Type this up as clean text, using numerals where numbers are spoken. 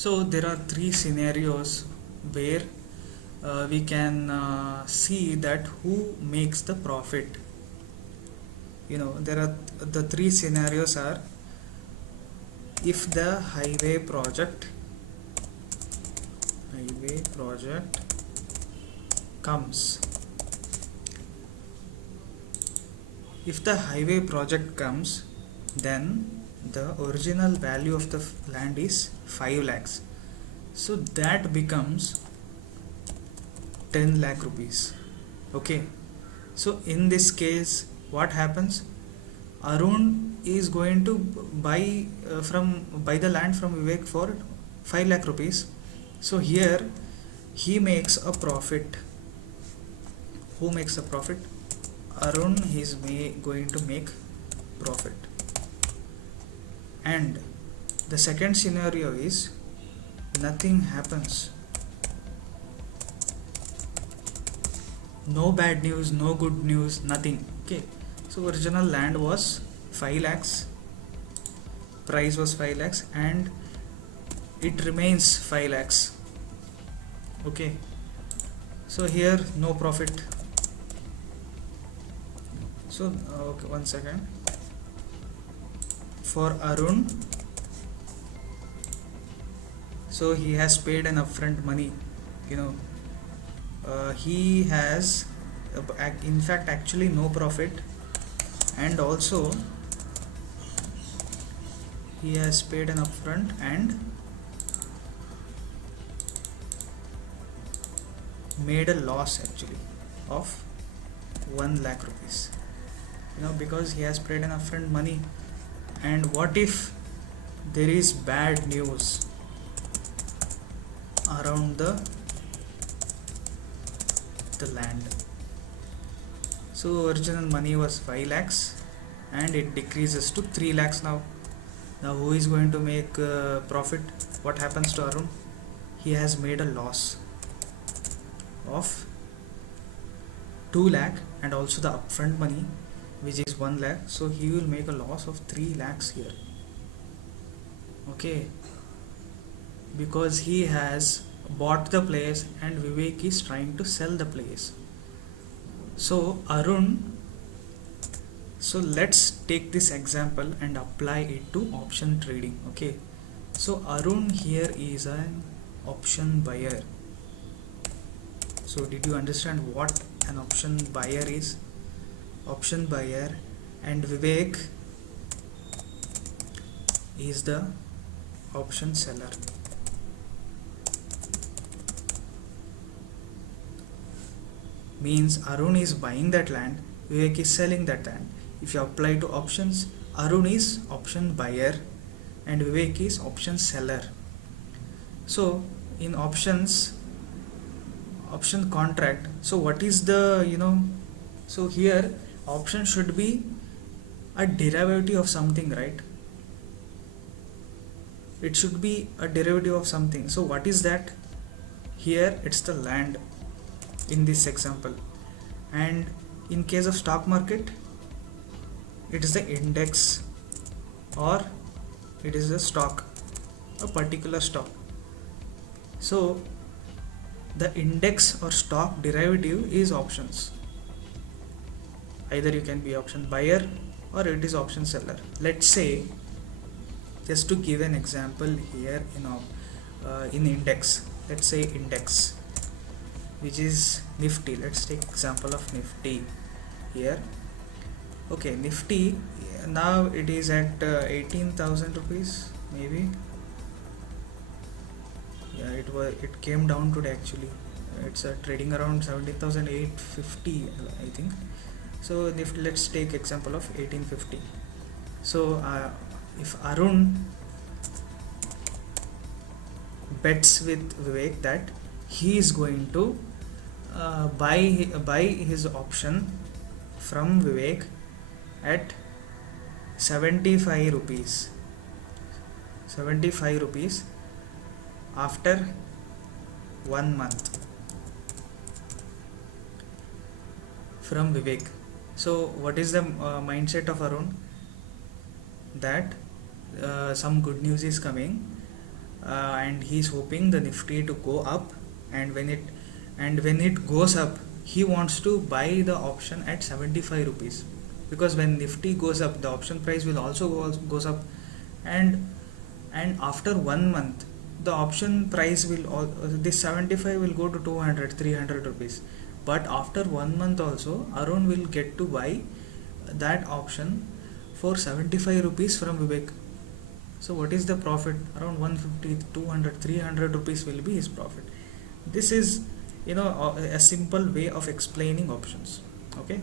So there are three scenarios where we can see that who makes the profit. There are the three scenarios are: if the highway project comes, then the original value of the land is 5 lakhs, so that becomes 10 lakh rupees. Okay, so in this case what happens? Arun is going to buy the land from Vivek for 5 lakh rupees. So here he makes a profit. Who makes a profit? Arun is going to make profit. And the second scenario is nothing happens. No bad news, no good news, nothing. Okay, so original land was 5 lakhs, price was 5 lakhs, and it remains 5 lakhs. Okay, so here no profit. So okay, one second. For Arun, so he has paid an upfront money. He has in fact actually no profit, and also he has paid an upfront and made a loss actually of 1 lakh rupees, because he has paid an upfront money. And what if there is bad news around the land? So original money was 5 lakhs and it decreases to 3 lakhs now. Now who is going to make profit? What happens to Arun? He has made a loss of 2 lakh and also the upfront money, which is 1 lakh, so he will make a loss of 3 lakhs here. Okay, because he has bought the place and Vivek is trying to sell the place. So let's take this example and apply it to option trading. Okay, so Arun here is an option buyer. So did you understand what an option buyer is? Option buyer, and Vivek is the option seller. Means Arun is buying that land, Vivek is selling that land. If you apply to options, Arun is option buyer and Vivek is option seller. So in option contract, so what is the so here option should be a derivative of something, right? It should be a derivative of something. So what is that? Here it's the land in this example, and in case of stock market it is the index, or it is a stock, a particular stock. So the index or stock derivative is options. Either you can be option buyer or it is option seller. Let's say, just to give an example here, in index, let's say index, which is Nifty. Let's take example of Nifty here. Okay, Nifty now it is at 18,000 rupees maybe. Yeah, it came down today actually. It's trading around 17,850 I think. So Nifty, let's take example of 1850. So if Arun bets with Vivek that he is going to buy his option from Vivek at 75 rupees after 1 month from Vivek. So what is the mindset of Arun? That some good news is coming. and he's hoping the Nifty to go up, and when it goes up, he wants to buy the option at 75 rupees, because when Nifty goes up, the option price will also goes up, and after 1 month the option price will this 75 will go to 200 300 rupees. But after 1 month also, Arun will get to buy that option for 75 rupees from Vivek. So what is the profit? Around 150 200 300 rupees will be his profit. This is a simple way of explaining options. Okay.